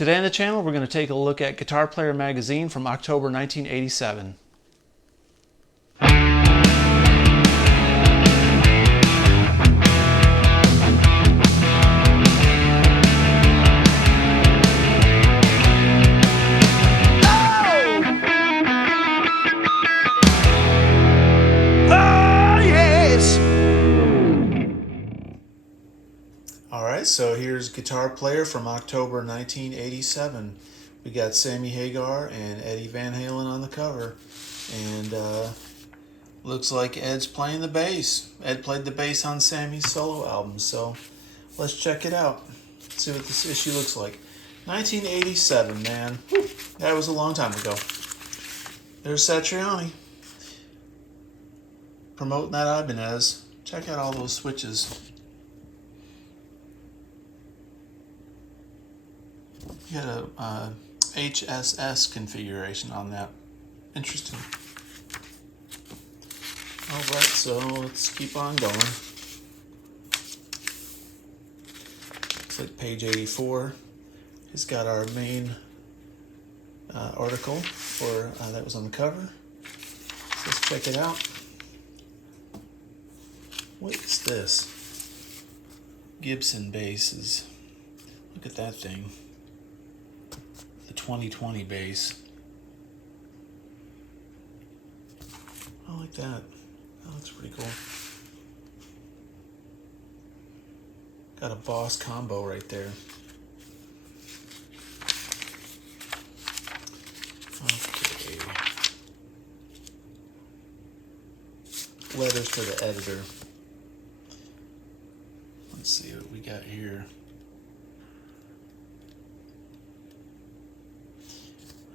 Today on the channel, we're going to take a look at Guitar Player magazine from October 1987. Alright, so here's Guitar Player from October 1987. We got Sammy Hagar and Eddie Van Halen on the cover. And looks like Ed's playing the bass. Ed played the bass on Sammy's solo album, so let's check it out. See what this issue looks like. 1987, man. Whew, that was a long time ago. There's Satriani promoting that Ibanez. Check out all those switches. You got a HSS configuration on that. Interesting. Alright, so let's keep on going. Looks like page 84. It's got our main article for that was on the cover. So let's check it out. What is this? Gibson basses. Look at that thing. The 2020 bass. I like that. That looks pretty cool. Got a Boss combo right there. Okay. Letters to the editor. Let's see what we got here.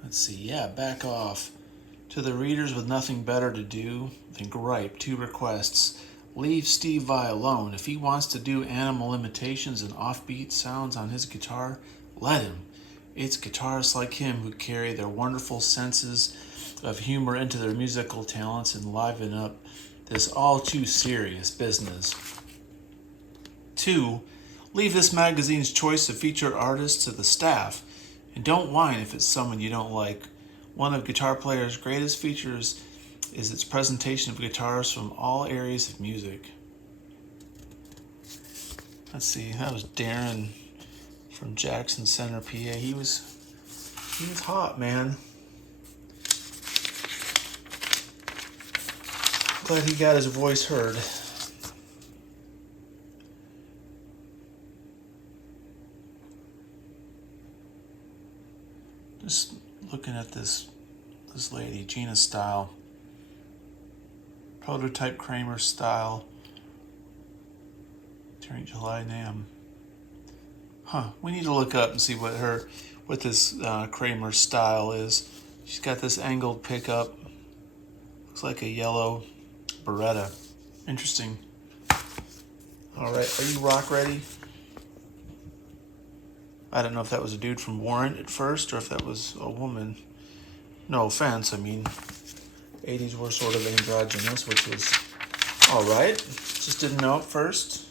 Let's see, yeah, back off. To the readers with nothing better to do than gripe, 2 requests. Leave Steve Vai alone. If he wants to do animal imitations and offbeat sounds on his guitar, let him. It's guitarists like him who carry their wonderful senses of humor into their musical talents and liven up this all too serious business. 2, leave this magazine's choice of featured artists to the staff. And don't whine if it's someone you don't like. One of Guitar Player's greatest features is its presentation of guitars from all areas of music. Let's see, that was Darren from Jackson Center, PA. He was hot, man. Glad he got his voice heard. Just looking at this lady, Gina Style. Prototype Kramer style. During July NAMM. Huh, we need to look up and see what this Kramer style is. She's got this angled pickup. Looks like a yellow Beretta. Interesting. Alright, are you rock ready? I don't know if that was a dude from Warrant at first or if that was a woman. No offense, I mean, 80s were sort of androgynous, which was alright. Just didn't know at first.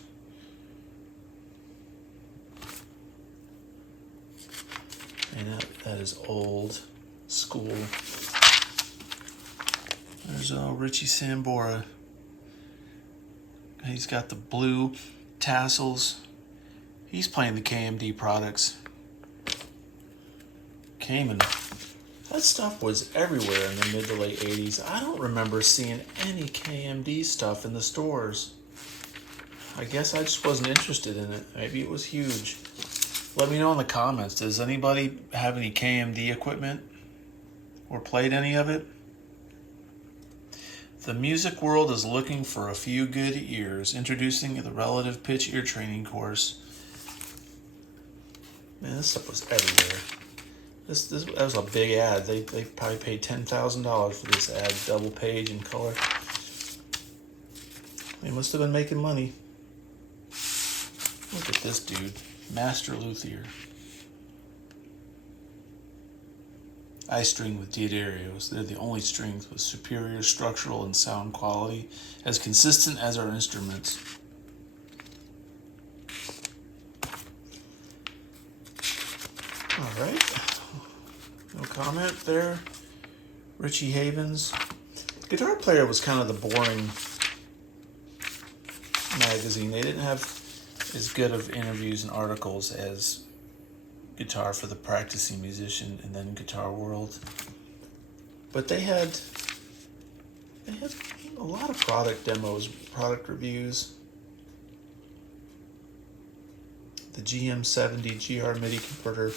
And that is old school. There's Richie Sambora. He's got the blue tassels. He's playing the KMD products. Cayman. That stuff was everywhere in the mid to late 80s. I don't remember seeing any KMD stuff in the stores. I guess I just wasn't interested in it. Maybe it was huge. Let me know in the comments. Does anybody have any KMD equipment? Or played any of it? The music world is looking for a few good ears. Introducing the relative pitch ear training course. Man, this stuff was everywhere. That was a big ad. They probably paid $10,000 for this ad, double page in color. They must have been making money. Look at this dude, Master Luthier. I string with D'Addarios. They're the only strings with superior structural and sound quality, as consistent as our instruments. All right. No comment there. Richie Havens. Guitar Player was kind of the boring magazine. They didn't have as good of interviews and articles as Guitar for the Practicing Musician and then Guitar World. But they had a lot of product demos, product reviews. The GM70 GR MIDI converter.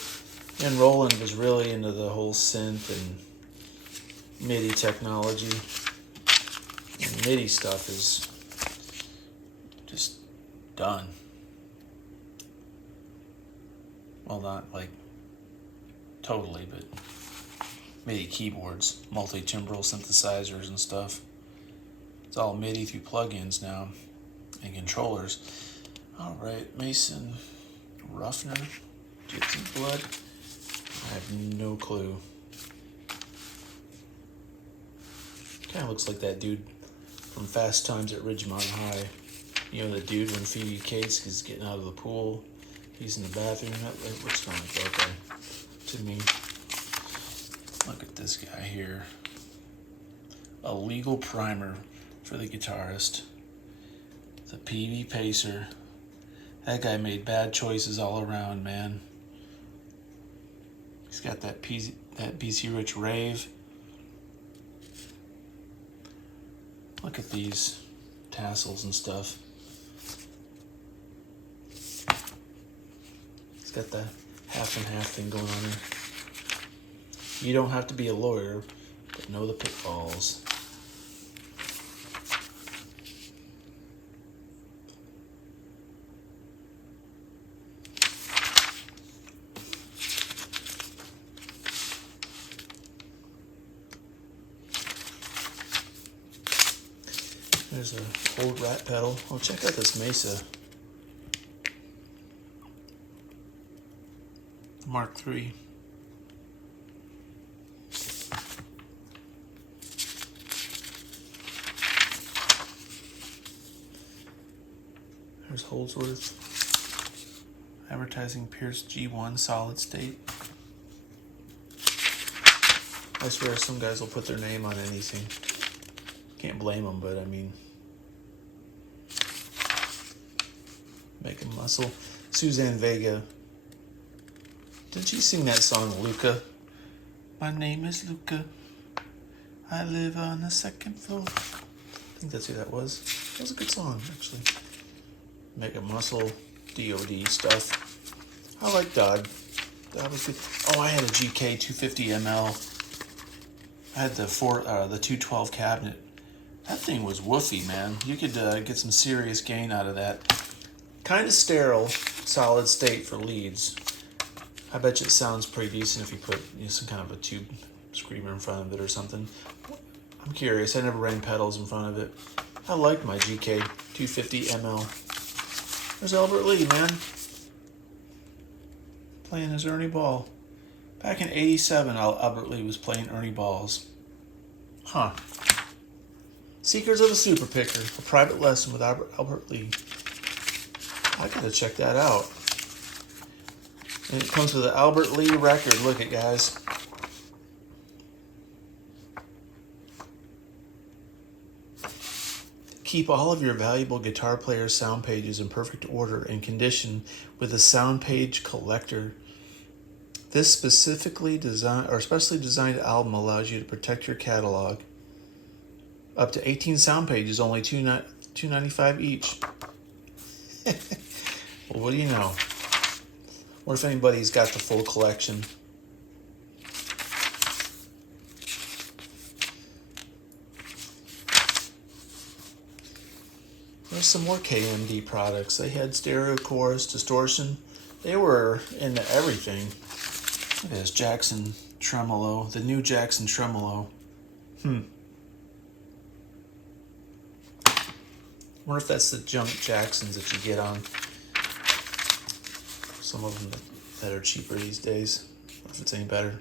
And Roland was really into the whole synth and MIDI technology. And MIDI stuff is just done. Well, not like totally, but MIDI keyboards, multi-timbral synthesizers and stuff. It's all MIDI through plugins now and controllers. All right, Mason Ruffner, Gypsy Blood. I have no clue. Kind of looks like that dude from Fast Times at Ridgemont High. You know, the dude when Phoebe Cates is getting out of the pool. He's in the bathroom. That looks kind of like that guy to me. Look at this guy here. A legal primer for the guitarist. The PV Pacer. That guy made bad choices all around, man. He's got that BC Rich Rave. Look at these tassels and stuff. He's got the half and half thing going on there. You don't have to be a lawyer, but know the pitfalls. There's an old rat pedal. Oh, check out this Mesa Mark III. There's Holdsworth. Advertising Pierce G1 solid state. I swear some guys will put their name on anything. Can't blame them, but I mean, make a muscle. Suzanne Vega. Did she sing that song, Luca? My name is Luca. I live on the second floor. I think that's who that was. That was a good song, actually. Make a muscle, DOD stuff. I like Dodd. That was good. Oh, I had a GK 250ml. I had the 212 cabinet. That thing was woofy, man. You could get some serious gain out of that. Kind of sterile, solid state for leads. I bet you it sounds pretty decent if you put some kind of a tube screamer in front of it or something. I'm curious. I never ran pedals in front of it. I liked my GK 250ml. There's Albert Lee, man. Playing his Ernie Ball. Back in '87, Albert Lee was playing Ernie Balls. Huh. Seekers of the Super Picker, a private lesson with Albert Lee. I gotta check that out. And it comes with an Albert Lee record. Look at guys. Keep all of your valuable Guitar Player sound pages in perfect order and condition with a sound page collector. This specially designed album allows you to protect your catalog. Up to 18 sound pages, only $2.95 each. Well, what do you know? What if anybody's got the full collection? There's some more KMD products. They had stereo, chorus, distortion. They were into everything. Look at this Jackson Tremolo, the new Jackson Tremolo. Wonder if that's the junk Jacksons that you get on some of them that are cheaper these days. Or if it's any better.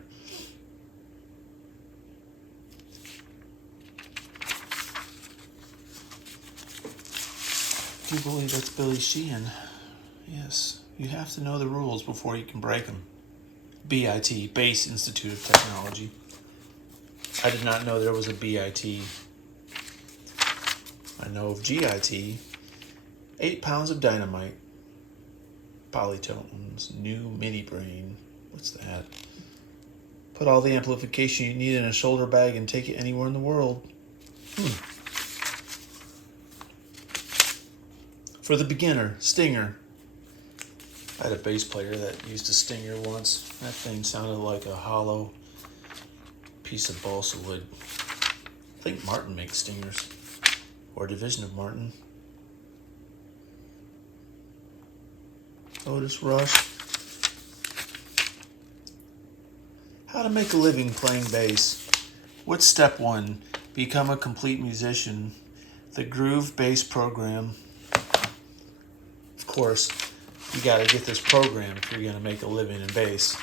Do you believe that's Billy Sheehan? Yes. You have to know the rules before you can break them. BIT, Bass Institute of Technology. I did not know there was a BIT. I know of GIT, 8 pounds of dynamite, polytones, new mini brain. What's that? Put all the amplification you need in a shoulder bag and take it anywhere in the world. For the beginner, Stinger. I had a bass player that used a Stinger once. That thing sounded like a hollow piece of balsa wood. I think Martin makes Stingers, or a division of Martin. Otis Rush. How to make a living playing bass. What's step 1? Become a complete musician. The Groove Bass Program. Of course, you got to get this program if you're going to make a living in bass.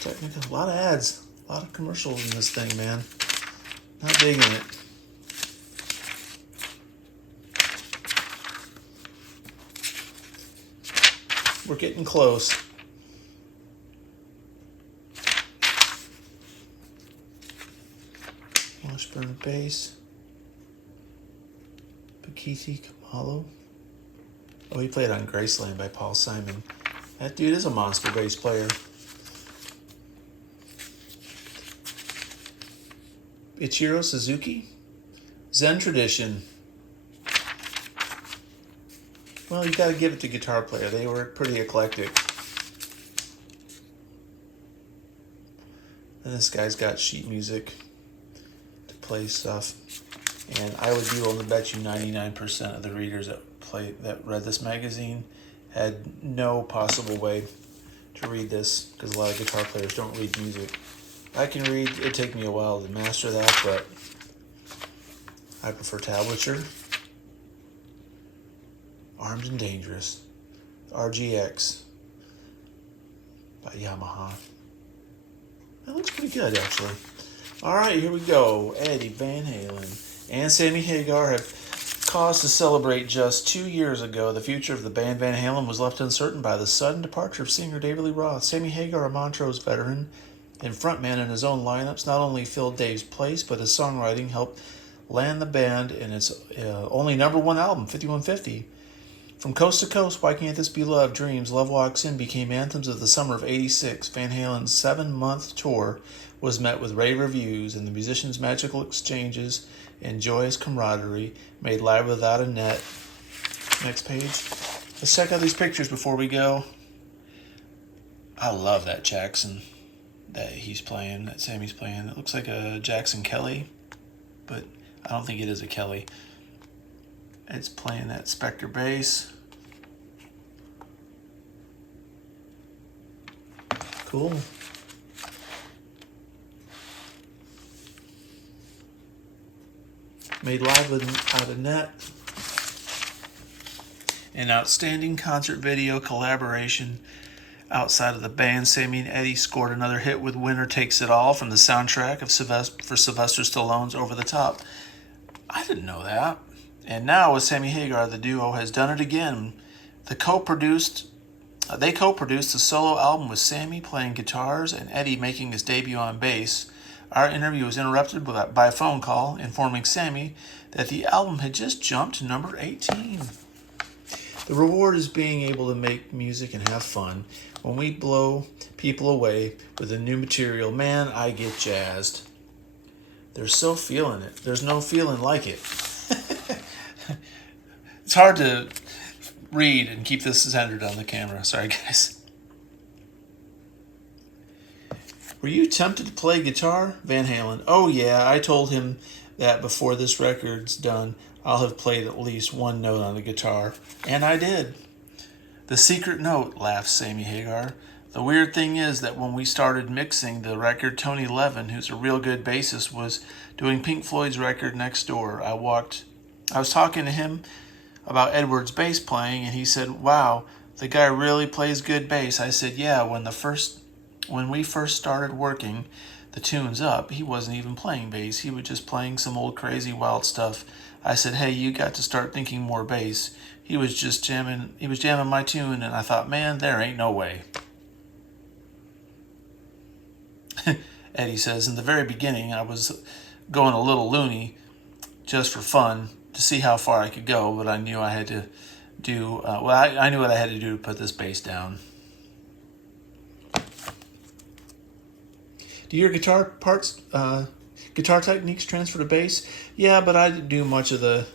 Technical, a lot of ads, a lot of commercials in this thing, man. Not digging it. We're getting close. Washburn bass. Pakiti Kamalo. Oh, he played on Graceland by Paul Simon. That dude is a monster bass player. Ichiro Suzuki. Zen Tradition. Well, you got to give it to guitar player. They were pretty eclectic. And this guy's got sheet music to play stuff. And I would be willing to bet you 99% of the readers that read this magazine had no possible way to read this, because a lot of guitar players don't read music. I can read. It'd take me a while to master that, but I prefer tablature. Armed and Dangerous, RGX by Yamaha. That looks pretty good, actually. All right, here we go. Eddie Van Halen and Sammy Hagar have cause to celebrate. Just 2 years ago, the future of the band Van Halen was left uncertain by the sudden departure of singer David Lee Roth. Sammy Hagar, a Montrose veteran and frontman in his own lineups, not only filled Dave's place, but his songwriting helped land the band in its only #1 album, 5150. From coast to coast, Why Can't This Be Love, Dreams, Love Walks In became anthems of the summer of '86. Van Halen's 7-month tour was met with rave reviews, and the musicians' magical exchanges and joyous camaraderie made live without a net. Next page. Let's check out these pictures before we go. I love that Jackson that he's playing, that Sammy's playing. It looks like a Jackson Kelly, but I don't think it is a Kelly. It's playing that Spectre bass. Cool. Made live without a net. An outstanding concert video collaboration. Outside of the band, Sammy and Eddie scored another hit with Winner Takes It All from the soundtrack of Sylvester Stallone's Over the Top. I didn't know that. And now with Sammy Hagar, the duo has done it again. They co-produced a solo album with Sammy playing guitars and Eddie making his debut on bass. Our interview was interrupted by a phone call informing Sammy that the album had just jumped to number 18. The reward is being able to make music and have fun. When we blow people away with the new material, man, I get jazzed. They're so feeling it. There's no feeling like it. It's hard to read and keep this centered on the camera. Sorry, guys. Were you tempted to play guitar? Van Halen. Oh, yeah, I told him that before this record's done, I'll have played at least one note on the guitar. And I did. The secret note, laughs Sammy Hagar. The weird thing is that when we started mixing the record, Tony Levin, who's a real good bassist, was doing Pink Floyd's record next door. I was talking to him about Edward's bass playing, and he said, wow, the guy really plays good bass. I said, yeah, when we first started working the tunes up, he wasn't even playing bass. He was just playing some old crazy wild stuff. I said, hey, you got to start thinking more bass. he was jamming my tune, and I thought, man, there ain't no way. Eddie says, in the very beginning, I was going a little loony just for fun to see how far I could go, but I knew I had to do, I knew what I had to do to put this bass down. Do your guitar parts, guitar techniques transfer to bass? Yeah, but I didn't do much of that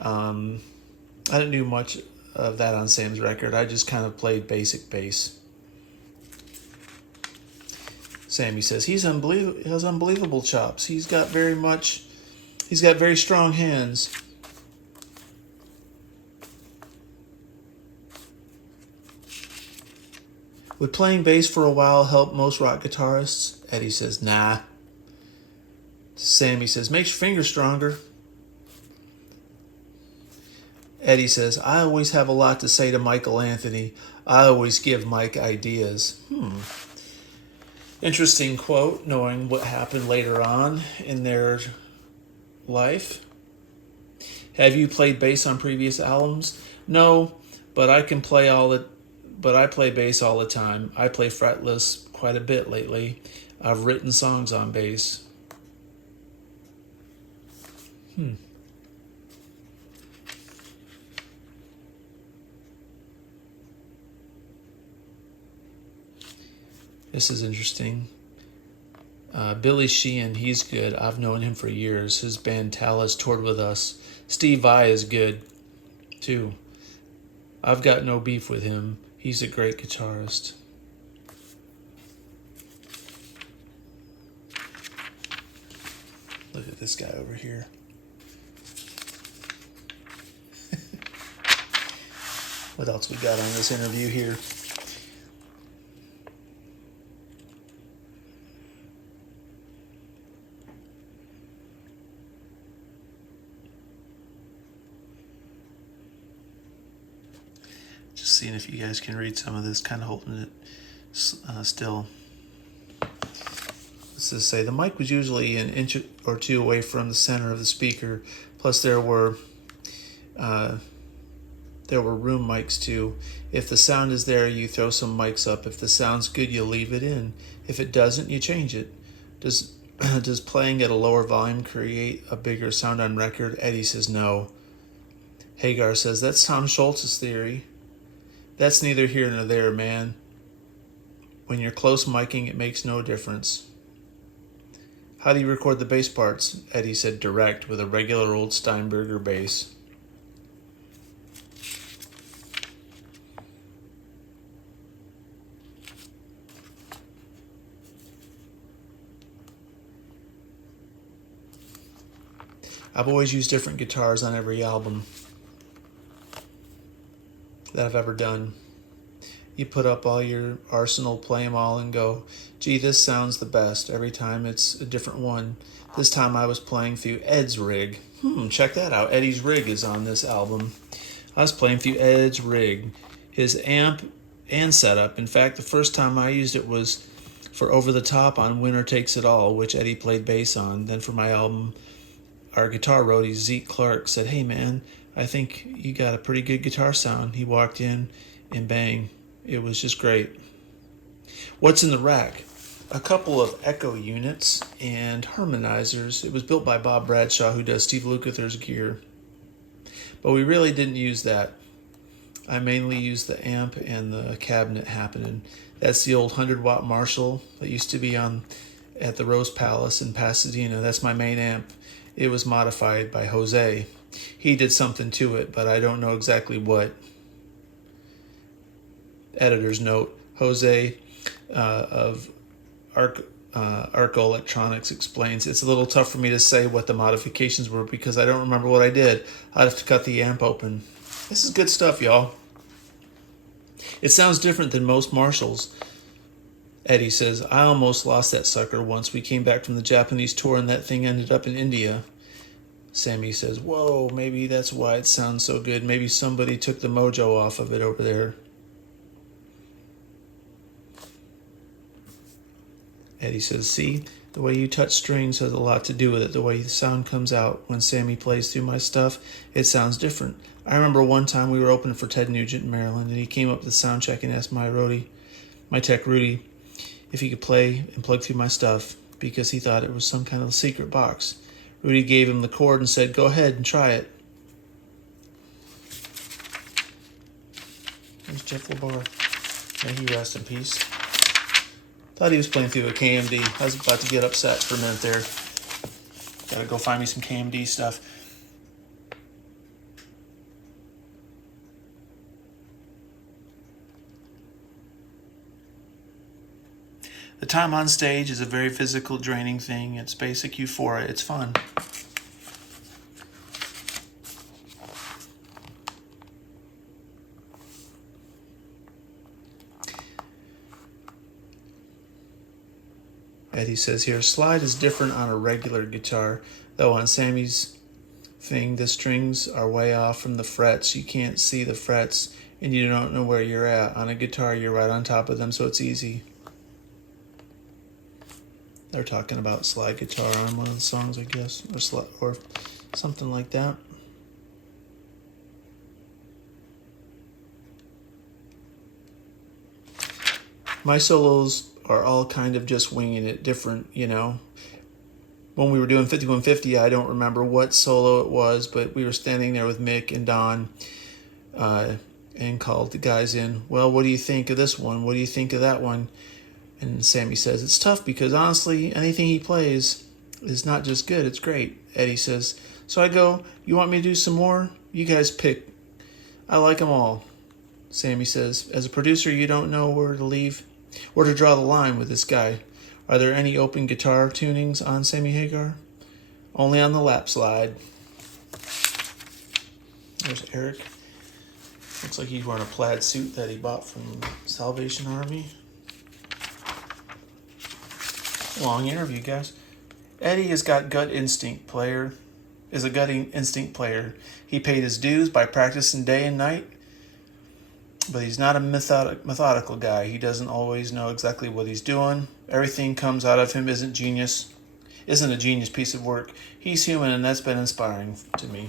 on Sam's record. I just kind of played basic bass. Sammy says he has unbelievable chops. He's got very strong hands. Would playing bass for a while help most rock guitarists? Eddie says, nah. Sammy says, makes your fingers stronger. Eddie says, I always have a lot to say to Michael Anthony. I always give Mike ideas. Interesting quote, knowing what happened later on in their life. Have you played bass on previous albums? No, but I play bass all the time. I play fretless quite a bit lately. I've written songs on bass. This is interesting. Billy Sheehan, he's good. I've known him for years. His band Talus toured with us. Steve Vai is good, too. I've got no beef with him. He's a great guitarist. Look at this guy over here. What else we got on this interview here? Just seeing if you guys can read some of this, kind of holding it still. This is say the mic was usually an inch or two away from the center of the speaker. Plus there were room mics too. If the sound is there, you throw some mics up. If the sound's good, you leave it in. If it doesn't, you change it. Does playing at a lower volume create a bigger sound on record? Eddie says no. Hagar says that's Tom Schultz's theory. That's neither here nor there, man. When you're close miking, it makes no difference. How do you record the bass parts? Eddie said direct with a regular old Steinberger bass. I've always used different guitars on every album that I've ever done. You put up all your arsenal, play them all, and go, gee, this sounds the best. Every time it's a different one. This time I was playing through Ed's rig. Check that out. Eddie's rig is on this album. I was playing through Ed's rig, his amp and setup. In fact, the first time I used it was for Over the Top on Winner Takes It All, which Eddie played bass on. Then for my album, our guitar roadie, Zeke Clark, said, hey man, I think you got a pretty good guitar sound. He walked in and bang, it was just great. What's in the rack? A couple of echo units and harmonizers. It was built by Bob Bradshaw, who does Steve Lukather's gear. But we really didn't use that. I mainly used the amp and the cabinet happening. That's the old 100-watt Marshall that used to be at the Rose Palace in Pasadena. That's my main amp. It was modified by Jose. He did something to it, but I don't know exactly what. Editor's note, Jose of Arco Electronics explains, it's a little tough for me to say what the modifications were because I don't remember what I did. I'd have to cut the amp open. This is good stuff, y'all. It sounds different than most Marshalls. Eddie says, I almost lost that sucker once. We came back from the Japanese tour and that thing ended up in India. Sammy says, whoa, maybe that's why it sounds so good. Maybe somebody took the mojo off of it over there. Eddie says, see, The way you touch strings has a lot to do with it. The way the sound comes out when Sammy plays through my stuff, it sounds different. I remember one time we were opening for Ted Nugent in Maryland, and he came up to the sound check and asked my tech Rudy, if he could play and plug through my stuff because he thought it was some kind of secret box. Rudy gave him the chord and said, "Go ahead and try it." There's Jeff LaBar. May he rest in peace. Thought he was playing through a KMD. I was about to get upset for a minute there. Gotta go find me some KMD stuff. The time on stage is a very physical, draining thing. It's basic euphoria. It's fun. Eddie says here, slide is different on a regular guitar, though on Sammy's thing, the strings are way off from the frets. You can't see the frets, and you don't know where you're at. On a guitar, you're right on top of them, so it's easy. They're talking about slide guitar on one of the songs, I guess, or something like that. My solos are all kind of just winging it, different, you know. When we were doing 5150, I don't remember what solo it was, but we were standing there with Mick and Don and called the guys in. Well, what do you think of this one? What do you think of that one? And Sammy says, it's tough because honestly, anything he plays is not just good, it's great. Eddie says, so I go, you want me to do some more? You guys pick. I like them all. Sammy says, as a producer, you don't know where to draw the line with this guy. Are there any open guitar tunings on Sammy Hagar? Only on the lap slide. There's Eric. Looks like he's wearing a plaid suit that he bought from Salvation Army. Long interview, guys. Eddie is a gut instinct player. He paid his dues by practicing day and night, but he's not a methodical guy. He doesn't always know exactly what he's doing. Everything comes out of him isn't a genius piece of work. He's human, and that's been inspiring to me.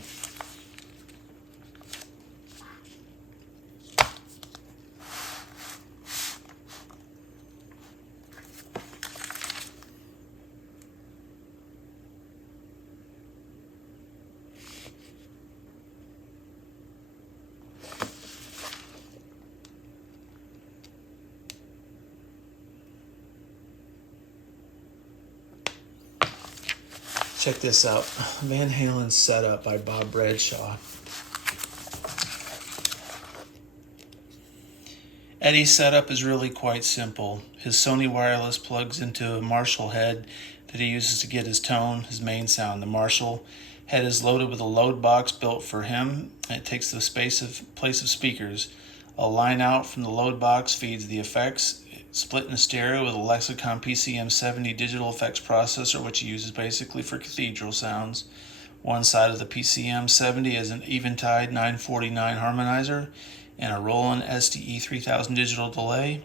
Check this out. Van Halen setup by Bob Bradshaw. Eddie's setup is really quite simple. His Sony wireless plugs into a Marshall head that he uses to get his tone, his main sound. The Marshall head is loaded with a load box built for him, and it takes the place of speakers. A line out from the load box feeds the effects, split in stereo with a Lexicon PCM70 digital effects processor, which he uses basically for cathedral sounds. One side of the PCM70 is an Eventide 949 harmonizer and a Roland SDE 3000 digital delay.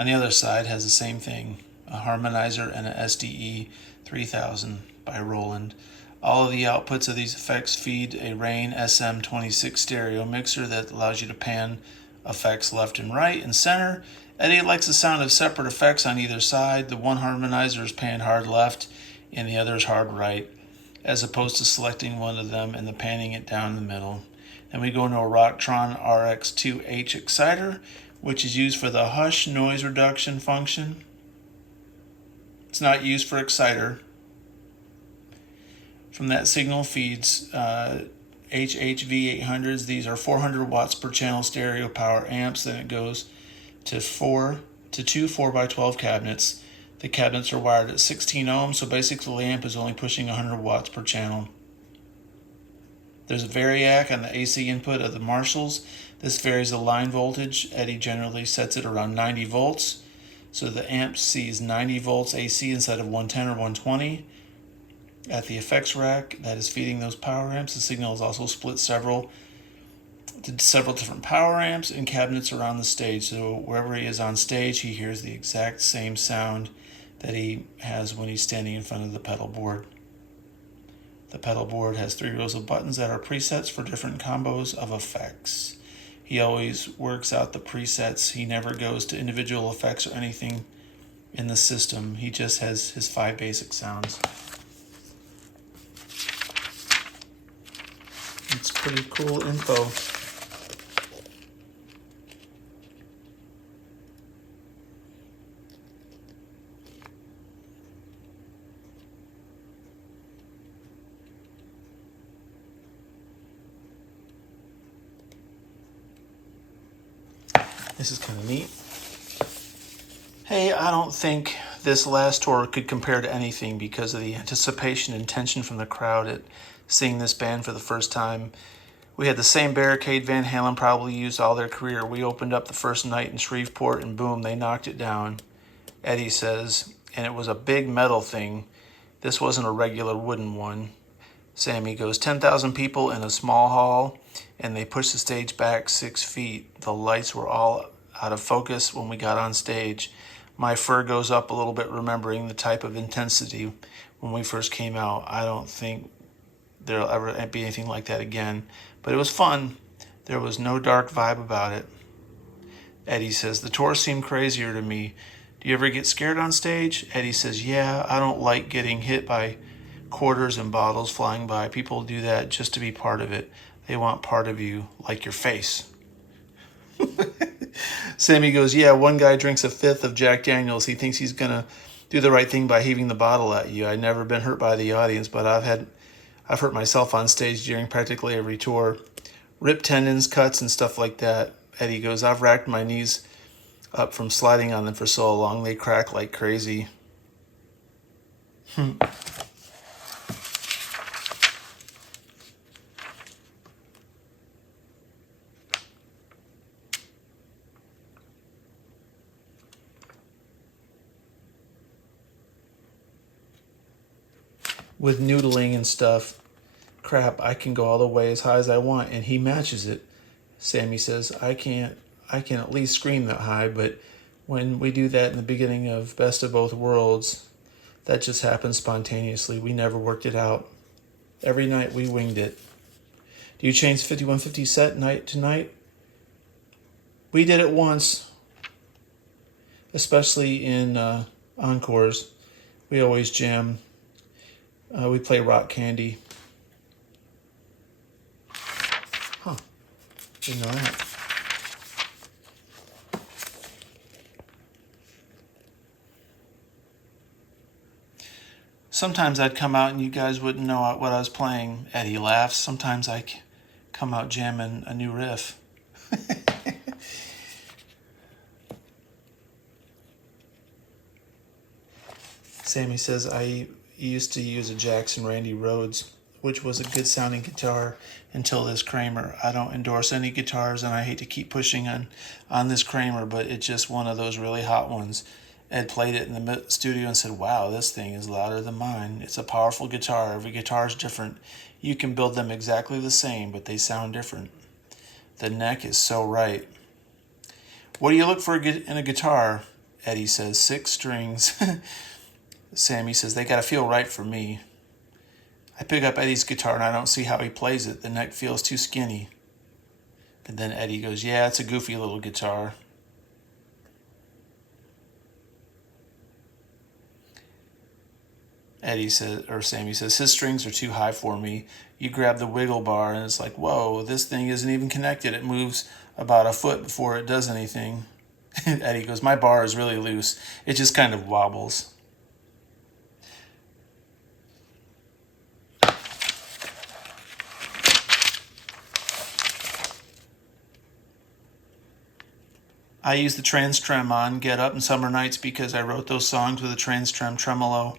On the other side has the same thing, a harmonizer and an SDE 3000 by Roland. All of the outputs of these effects feed a Rane SM26 stereo mixer that allows you to pan effects left and right and center. Eddie likes the sound of separate effects on either side. The one harmonizer is panned hard left and the other is hard right, as opposed to selecting one of them and then panning it down the middle. Then we go into a Rocktron RX2H exciter, which is used for the hush noise reduction function. It's not used for exciter. From that signal feeds HHV800s. These are 400 watts per channel stereo power amps. Then it goes to two 4x12 cabinets. The cabinets are wired at 16 ohms, so basically the amp is only pushing 100 watts per channel. There's a variac on the AC input of the Marshalls. This varies the line voltage. Eddie generally sets it around 90 volts, so the amp sees 90 volts AC instead of 110 or 120. At the effects rack that is feeding those power amps, the signal is also split several different power amps and cabinets around the stage, so wherever he is on stage, he hears the exact same sound that he has when he's standing in front of the pedal board. The pedal board has 3 rows of buttons that are presets for different combos of effects. He always works out the presets. He never goes to individual effects or anything in the system. He just has his 5 basic sounds. It's pretty cool info. This is kind of neat. Hey, I don't think this last tour could compare to anything because of the anticipation and tension from the crowd at seeing this band for the first time. We had the same barricade Van Halen probably used all their career. We opened up the first night in Shreveport and boom, they knocked it down. Eddie says, and it was a big metal thing. This wasn't a regular wooden one. Sammy goes, 10,000 people in a small hall, and they pushed the stage back 6 feet. The lights were all out of focus when we got on stage. My fur goes up a little bit remembering the type of intensity when we first came out. I don't think there'll ever be anything like that again. But it was fun. There was no dark vibe about it. Eddie says, the tour seemed crazier to me. Do you ever get scared on stage? Eddie says, yeah, I don't like getting hit by quarters and bottles flying by. People do that just to be part of it. They want part of you, like your face. Sammy goes, yeah, one guy drinks a 5th of Jack Daniels. He thinks he's going to do the right thing by heaving the bottle at you. I've never been hurt by the audience, but I've hurt myself on stage during practically every tour. Ripped tendons, cuts, and stuff like that. Eddie goes, I've racked my knees up from sliding on them for so long. They crack like crazy. With noodling and stuff, crap, I can go all the way as high as I want, and he matches it. Sammy says, I can at least scream that high, but when we do that in the beginning of Best of Both Worlds, that just happens spontaneously. We never worked it out. Every night we winged it. Do you change 5150 set night to night? We did it once, especially in encores. We always jam. We play Rock Candy. Huh. Didn't know that. Sometimes I'd come out and you guys wouldn't know what I was playing. Eddie laughs. Sometimes I come out jamming a new riff. Sammy says, I used to use a Jackson Randy Rhodes, which was a good sounding guitar until this Kramer. I don't endorse any guitars and I hate to keep pushing on this Kramer, but it's just one of those really hot ones. Ed played it in the studio and said, wow, this thing is louder than mine. It's a powerful guitar. Every guitar is different. You can build them exactly the same, but they sound different. The neck is so right. What do you look for in a guitar? Eddie says, 6 strings. Sammy says, they gotta feel right for me. I pick up Eddie's guitar and I don't see how he plays it. The neck feels too skinny. And then Eddie goes, yeah, it's a goofy little guitar. Sammy says, his strings are too high for me. You grab the wiggle bar and it's like, whoa, this thing isn't even connected. It moves about a foot before it does anything. Eddie goes, my bar is really loose. It just kind of wobbles. I use the trans trem on Get Up and Summer Nights because I wrote those songs with a trans trem tremolo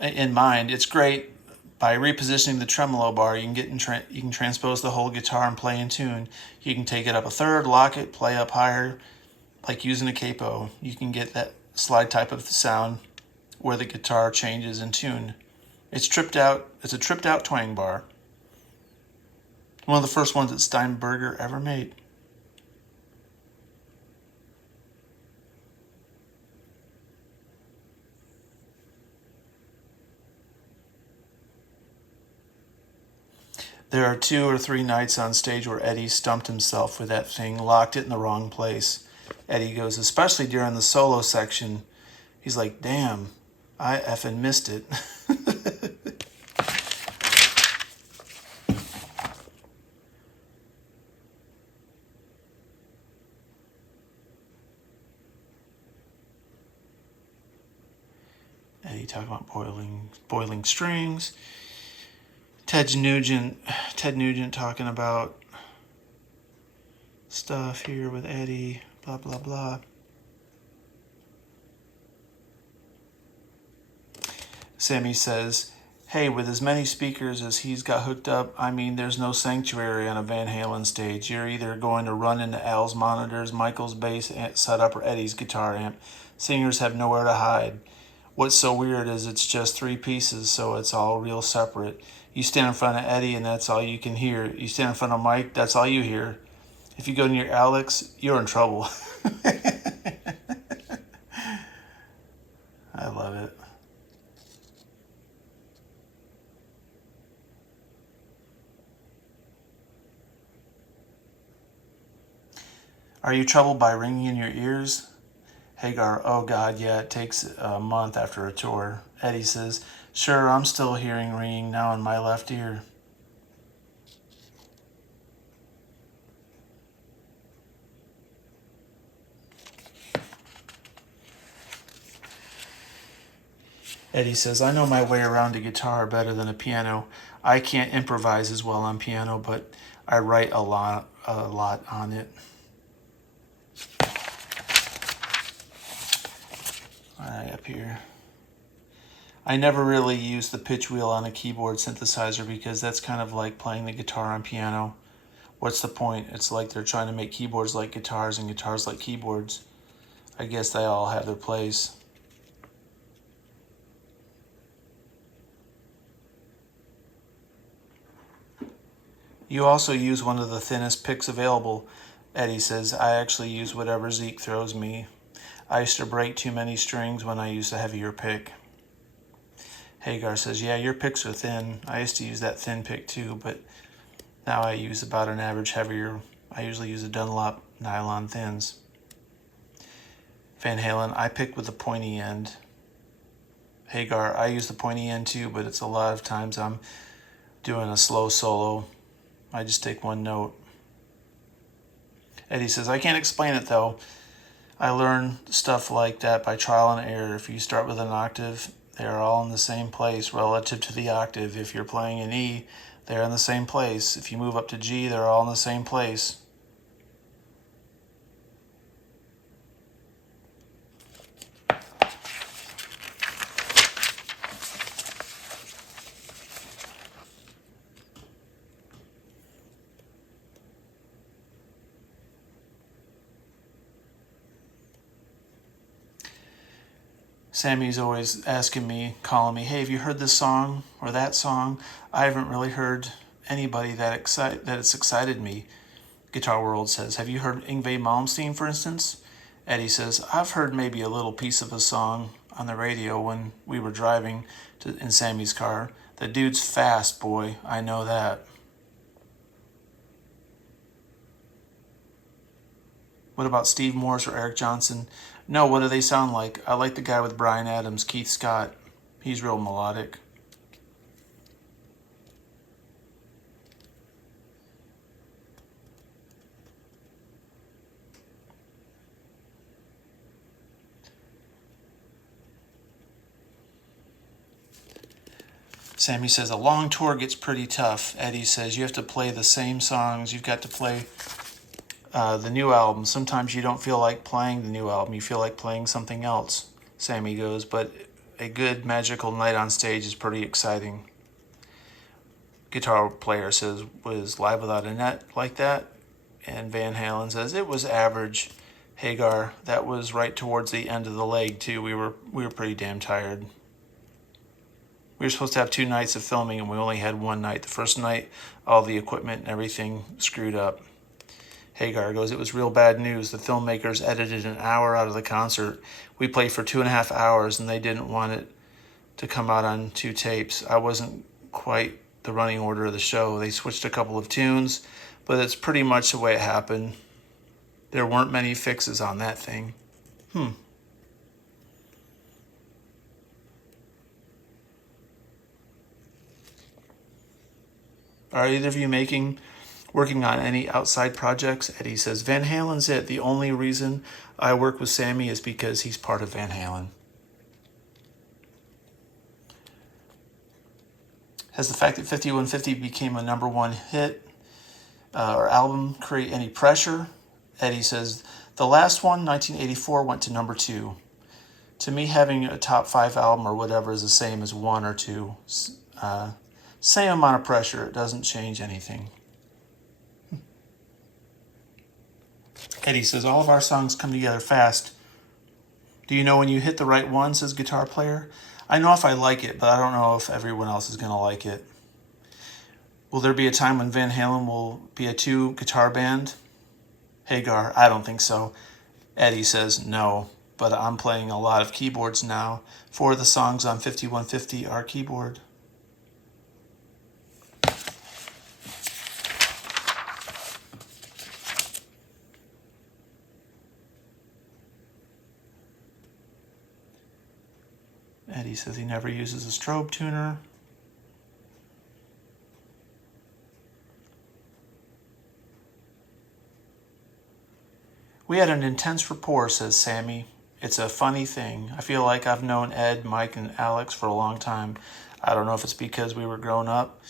in mind. It's great. By repositioning the tremolo bar, you can transpose the whole guitar and play in tune. You can take it up a third, lock it, play up higher, like using a capo. You can get that slide type of sound where the guitar changes in tune. It's a tripped out twang bar. One of the first ones that Steinberger ever made. There are 2 or 3 nights on stage where Eddie stumped himself with that thing, locked it in the wrong place. Eddie goes, especially during the solo section. He's like, damn, I effing missed it. Eddie talking about boiling strings. Ted Nugent talking about stuff here with Eddie, blah, blah, blah. Sammy says, hey, with as many speakers as he's got hooked up, I mean, there's no sanctuary on a Van Halen stage. You're either going to run into Al's monitors, Michael's bass setup, or Eddie's guitar amp. Singers have nowhere to hide. What's so weird is it's just 3 pieces, so it's all real separate. You stand in front of Eddie, and that's all you can hear. You stand in front of Mike, that's all you hear. If you go near Alex, you're in trouble. I love it. Are you troubled by ringing in your ears? Hagar, oh God, yeah, it takes a month after a tour. Eddie says, sure, I'm still hearing ringing now in my left ear. Eddie says, I know my way around a guitar better than a piano. I can't improvise as well on piano, but I write a lot on it. All right, up here. I never really use the pitch wheel on a keyboard synthesizer because that's kind of like playing the guitar on piano. What's the point? It's like they're trying to make keyboards like guitars and guitars like keyboards. I guess they all have their place. You also use one of the thinnest picks available. Eddie says, I actually use whatever Zeke throws me. I used to break too many strings when I used a heavier pick. Hagar says, yeah, your picks are thin. I used to use that thin pick too, but now I use about an average heavier. I usually use a Dunlop nylon thins. Van Halen, I pick with the pointy end. Hagar, I use the pointy end too, but it's a lot of times I'm doing a slow solo. I just take one note. Eddie says, I can't explain it though. I learned stuff like that by trial and error. If you start with an octave, they're all in the same place relative to the octave. If you're playing an E, they're in the same place. If you move up to G, they're all in the same place. Sammy's always asking me, calling me, hey, have you heard this song or that song? I haven't really heard anybody that it's excited me. Guitar World says, have you heard Yngwie Malmsteen, for instance? Eddie says, I've heard maybe a little piece of a song on the radio when we were driving in Sammy's car. The dude's fast, boy. I know that. What about Steve Morse or Eric Johnson? No, what do they sound like? I like the guy with Bryan Adams, Keith Scott. He's real melodic. Sammy says, a long tour gets pretty tough. Eddie says, you have to play the same songs. You've got to play the new album. Sometimes you don't feel like playing the new album. You feel like playing something else. Sammy goes, but a good magical night on stage is pretty exciting. Guitar player says, was Live Without a Net like that? And Van Halen says, it was average. Hagar, that was right towards the end of the leg too. We were pretty damn tired. We were supposed to have 2 nights of filming and we only had 1 night. The first night, all the equipment and everything screwed up. Hagar goes, it was real bad news. The filmmakers edited an hour out of the concert. We played for 2.5 hours and they didn't want it to come out on 2 tapes. I wasn't quite the running order of the show. They switched a couple of tunes, but it's pretty much the way it happened. There weren't many fixes on that thing. Are either of you working on any outside projects? Eddie says, Van Halen's it. The only reason I work with Sammy is because he's part of Van Halen. Has the fact that 5150 became a #1 hit or album create any pressure? Eddie says, the last one, 1984, went to #2. To me, having a top 5 album or whatever is the same as 1 or 2. Same amount of pressure. It doesn't change anything. Eddie says, all of our songs come together fast. Do you know when you hit the right one, says guitar player? I know if I like it, but I don't know if everyone else is going to like it. Will there be a time when Van Halen will be a 2-guitar band? Hagar, I don't think so. Eddie says, no, but I'm playing a lot of keyboards now. 4 of the songs on 5150 are keyboard. Eddie says he never uses a strobe tuner. We had an intense rapport, says Sammy. It's a funny thing. I feel like I've known Ed, Mike, and Alex for a long time. I don't know if it's because we were grown up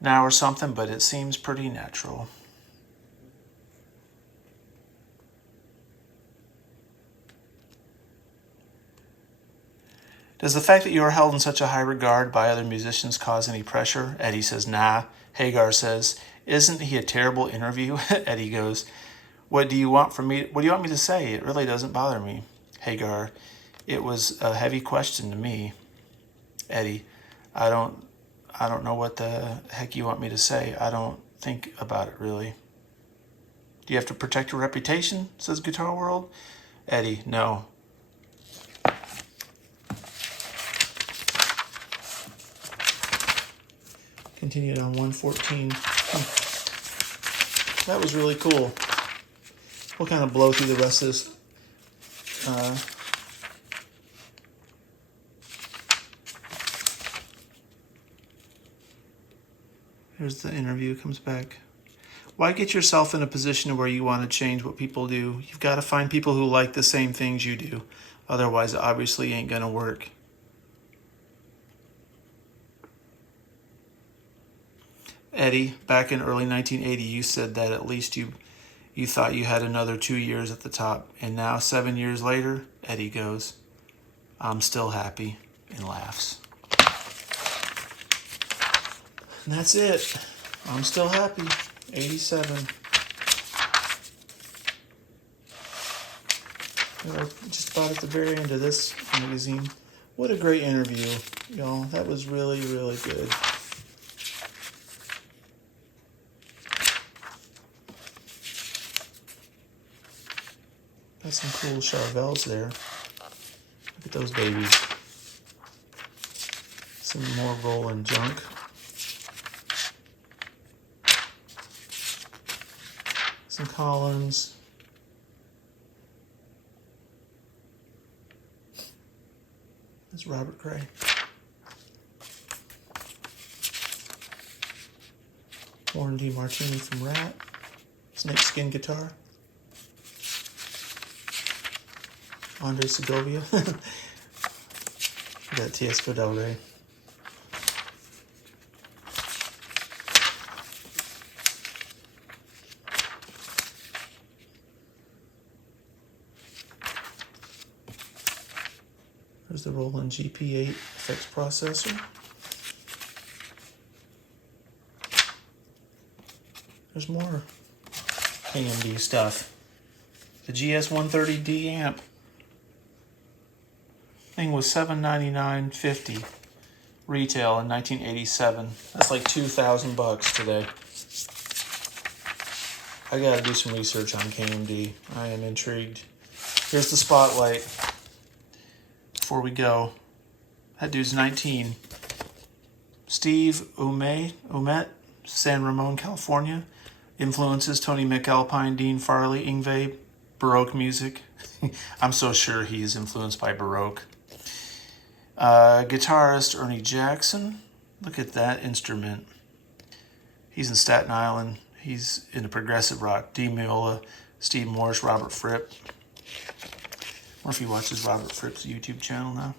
now or something, but it seems pretty natural. Does the fact that you are held in such a high regard by other musicians cause any pressure? Eddie says, nah. Hagar says, isn't he a terrible interview? Eddie goes, what do you want me to say? It really doesn't bother me. Hagar, it was a heavy question to me. Eddie, I don't know what the heck you want me to say. I don't think about it really. Do you have to protect your reputation? Says Guitar World. Eddie, no. Continued on 114. That was really cool. We'll kind of blow through the rest of this. Here's the interview, comes back. Why get yourself in a position where you want to change what people do? You've got to find people who like the same things you do. Otherwise, it obviously ain't going to work. Eddie, back in early 1980, you said that at least you thought you had another 2 years at the top. And now, 7 years later, Eddie goes, I'm still happy, and laughs. And that's it. I'm still happy. 87. We're just about at the very end of this magazine. What a great interview, y'all. That was really, really good. Got some cool Charvels there. Look at those babies. Some more Roland junk. Some Collins. That's Robert Cray. Warren D. Martini from Rat. Snakeskin guitar. Andre Segovia. We got Tiesco Del Rey. There's the Roland GP8 effects processor. There's more AMD stuff. The GS130D amp. Thing was $799.50 retail in 1987. That's like $2,000 today. I gotta do some research on KMD. I am intrigued. Here's the spotlight. Before we go, that dude's 19. Steve Umet, San Ramon, California. Influences: Tony McAlpine, Dean Farley, Yngwie, Baroque music. I'm so sure he's influenced by Baroque. Guitarist Ernie Jackson. Look at that instrument. He's in Staten Island. He's into progressive rock. Dee Miola, Steve Morse, Robert Fripp. Or if he watches Robert Fripp's YouTube channel now.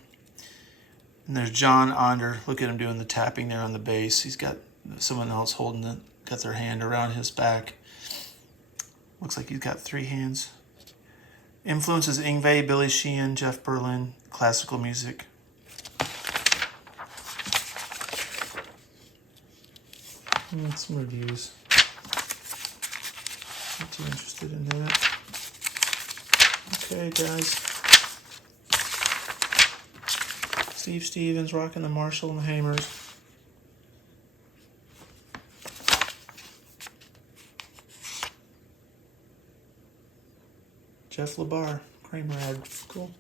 And there's John Onder. Look at him doing the tapping there on the bass. He's got someone else holding it, got their hand around his back. Looks like he's got 3 hands. Influences: Yngwie, Billy Sheehan, Jeff Berlin, classical music. Some reviews. Not too interested in that. Okay, guys. Steve Stevens rocking the Marshall and the Hammers. Jeff LeBar, Kramer ad. Cool.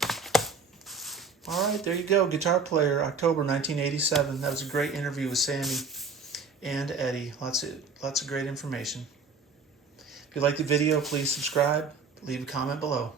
All right, there you go. Guitar Player, October 1987. That was a great interview with Sammy and Eddie. Lots of great information. If you like the video, please subscribe. Leave a comment below.